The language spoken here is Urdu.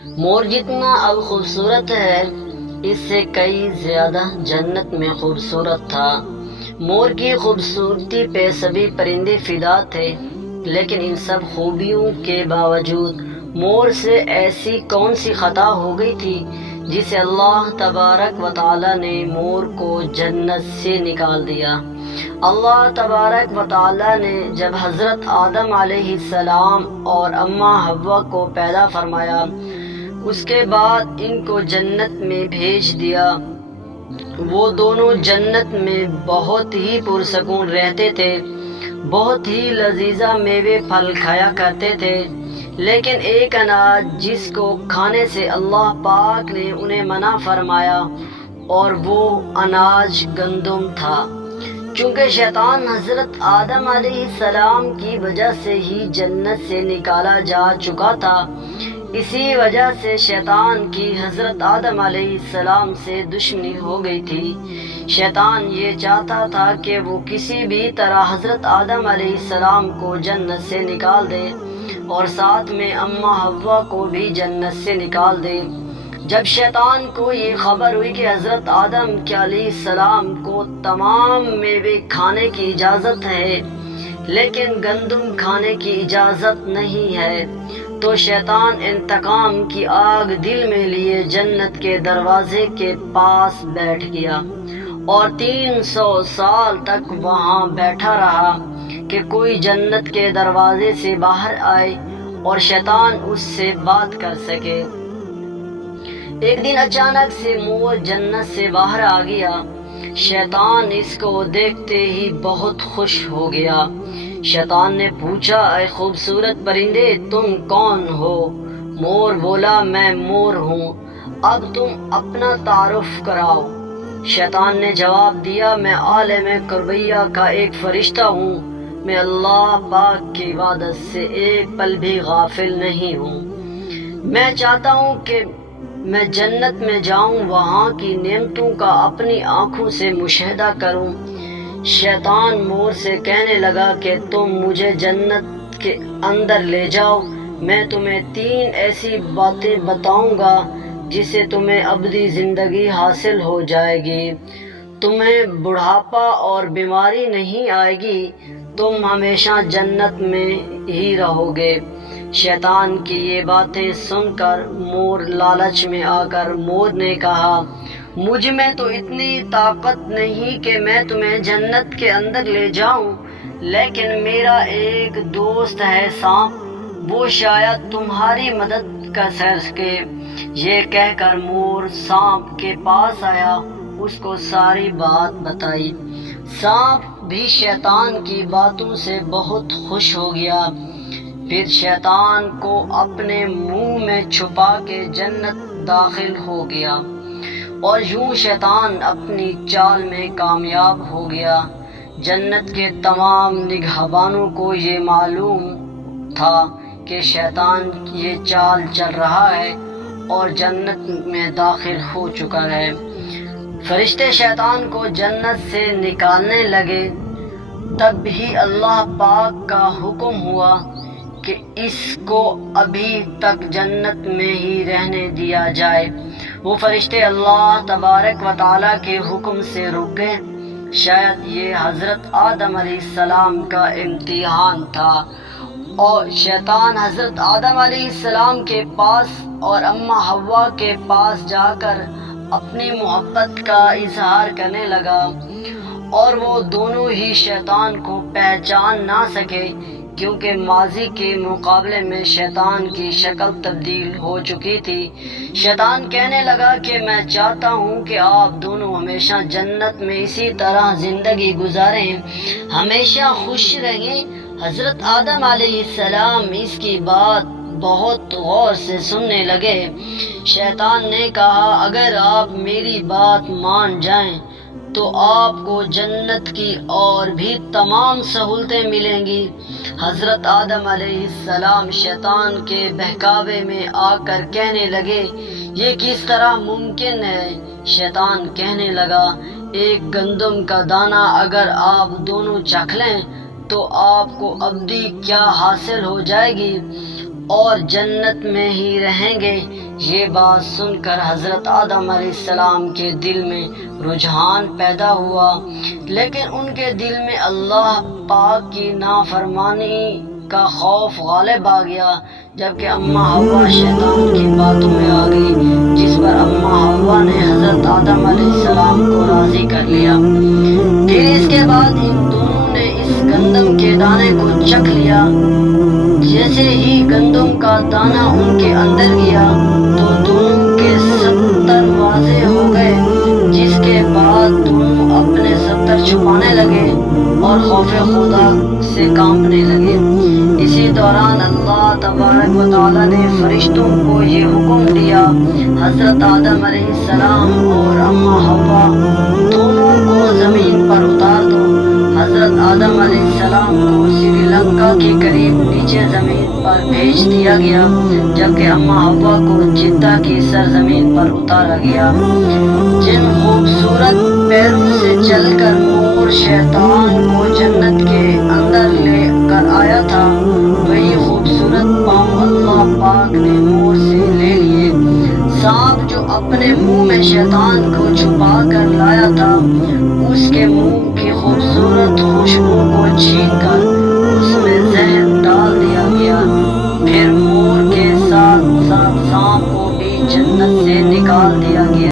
مور جتنا اب خوبصورت ہے، اس سے کئی زیادہ جنت میں خوبصورت تھا۔ مور کی خوبصورتی پہ سبھی پرندے فدا تھے، لیکن ان سب خوبیوں کے باوجود مور سے ایسی کون سی خطا ہو گئی تھی جسے اللہ تبارک و تعالی نے مور کو جنت سے نکال دیا۔ اللہ تبارک و تعالی نے جب حضرت آدم علیہ السلام اور اماں حوا کو پیدا فرمایا، اس کے بعد ان کو جنت میں بھیج دیا۔ وہ دونوں جنت میں بہت ہی پرسکون رہتے تھے، بہت ہی لذیذہ میوے پھل کھایا کرتے تھے، لیکن ایک اناج جس کو کھانے سے اللہ پاک نے انہیں منع فرمایا، اور وہ اناج گندم تھا۔ چونکہ شیطان حضرت آدم علیہ السلام کی وجہ سے ہی جنت سے نکالا جا چکا تھا، اسی وجہ سے شیطان کی حضرت آدم علیہ السلام سے دشمنی ہو گئی تھی۔ شیطان یہ چاہتا تھا کہ وہ کسی بھی طرح حضرت آدم علیہ السلام کو جنت سے نکال دے اور ساتھ میں اماں حوا کو بھی جنت سے نکال دے۔ جب شیطان کو یہ خبر ہوئی کہ حضرت آدم علیہ السلام کو تمام میوے کھانے کی اجازت ہے لیکن گندم کھانے کی اجازت نہیں ہے، تو شیطان انتقام کی آگ دل میں لیے جنت کے دروازے کے پاس بیٹھ گیا اور 300 سال تک وہاں بیٹھا رہا کہ کوئی جنت کے دروازے سے باہر آئے اور شیطان اس سے بات کر سکے۔ ایک دن اچانک سے مور جنت سے باہر آ گیا۔ شیطان اس کو دیکھتے ہی بہت خوش ہو گیا۔ شیطان نے پوچھا، اے خوبصورت پرندے، تم کون ہو؟ مور بولا، میں مور ہوں، اب تم اپنا تعارف کراؤ۔ شیطان نے جواب دیا، میں عالم قربیہ کا ایک فرشتہ ہوں، میں اللہ پاک کی عبادت سے ایک پل بھی غافل نہیں ہوں۔ میں چاہتا ہوں کہ میں جنت میں جاؤں، وہاں کی نعمتوں کا اپنی آنکھوں سے مشاہدہ کروں۔ شیطان مور سے کہنے لگا کہ تم مجھے جنت کے اندر لے جاؤ، میں تمہیں 3 ایسی باتیں بتاؤں گا جس سے تمہیں ابدی زندگی حاصل ہو جائے گی، تمہیں بڑھاپا اور بیماری نہیں آئے گی، تم ہمیشہ جنت میں ہی رہو گے۔ شیطان کی یہ باتیں سن کر مور لالچ میں آ کر مور نے کہا، مجھ میں تو اتنی طاقت نہیں کہ میں تمہیں جنت کے اندر لے جاؤں، لیکن میرا ایک دوست ہے سانپ، وہ شاید تمہاری مدد کر سکے۔ یہ کہہ کر مور سانپ کے پاس آیا، اس کو ساری بات بتائی۔ سانپ بھی شیطان کی باتوں سے بہت خوش ہو گیا، پھر شیطان کو اپنے منہ میں چھپا کے جنت داخل ہو گیا، اور یوں شیطان اپنی چال میں کامیاب ہو گیا۔ جنت کے تمام نگہبانوں کو یہ معلوم تھا کہ شیطان یہ چال چل رہا ہے اور جنت میں داخل ہو چکا ہے۔ فرشتے شیطان کو جنت سے نکالنے لگے، تب ہی اللہ پاک کا حکم ہوا کہ اس کو ابھی تک جنت میں ہی رہنے دیا جائے۔ وہ فرشتے اللہ تبارک و تعالیٰ کے حکم سے رک گئے۔ شاید یہ حضرت آدم علیہ السلام کا امتحان تھا، اور شیطان حضرت آدم علیہ السلام کے پاس اور اماں حوا کے پاس جا کر اپنی محبت کا اظہار کرنے لگا، اور وہ دونوں ہی شیطان کو پہچان نہ سکے، کیونکہ ماضی کے مقابلے میں شیطان کی شکل تبدیل ہو چکی تھی۔ شیطان کہنے لگا کہ میں چاہتا ہوں کہ آپ دونوں ہمیشہ جنت میں اسی طرح زندگی گزاریں، ہمیشہ خوش رہیں۔ حضرت آدم علیہ السلام اس کی بات بہت غور سے سننے لگے۔ شیطان نے کہا، اگر آپ میری بات مان جائیں تو آپ کو جنت کی اور بھی تمام سہولتیں ملیں گی۔ حضرت آدم علیہ السلام شیطان کے بہکاوے میں آ کر کہنے لگے، یہ کس طرح ممکن ہے؟ شیطان کہنے لگا، ایک گندم کا دانہ اگر آپ دونوں چکھ لیں تو آپ کو ابدی کیا حاصل ہو جائے گی اور جنت میں ہی رہیں گے۔ یہ بات سن کر حضرت آدم علیہ السلام کے دل میں رجحان پیدا ہوا، لیکن ان کے دل میں اللہ پاک کی نافرمانی کا خوف غالب آ گیا، جبکہ اماں حوا شیطان کی باتوں میں آ گئی، جس پر اماں حوا نے حضرت آدم علیہ السلام کو راضی کر لیا۔ پھر اس کے بعد ان دونوں نے اس گندم کے دانے کو چکھ لیا۔ جیسے ہی گندم کا دانہ ان کے اندر گیا تو دونوں کے ستر واضح ہو گئے، جس کے بعد دونوں اپنے ستر چھپانے لگے اور خوف خدا سے کانپنے لگے۔ اسی دوران اللہ تبارک و تعالیٰ نے فرشتوں کو یہ حکم دیا، حضرت آدم علیہ السلام اور اماں حوا دونوں کو زمین پر اتار دو۔ حضرت آدم علیہ السلام کو سری لنکا کے قریب نیچے زمین پر بھیج دیا گیا، جبکہ اماں حوا کو جدہ کی سرزمین پر اتارا گیا۔ جن خوبصورت پیروں سے چل کر مور شیطان کو جنت کے اندر لے کر آیا تھا، وہی خوبصورت پاؤں اللہ پاک نے مور سے لے لیے۔ سانپ جو اپنے منہ میں شیطان کو چھپا کر لایا تھا، اس کے منہ کی خوبصورت خوشبو کو چھین کر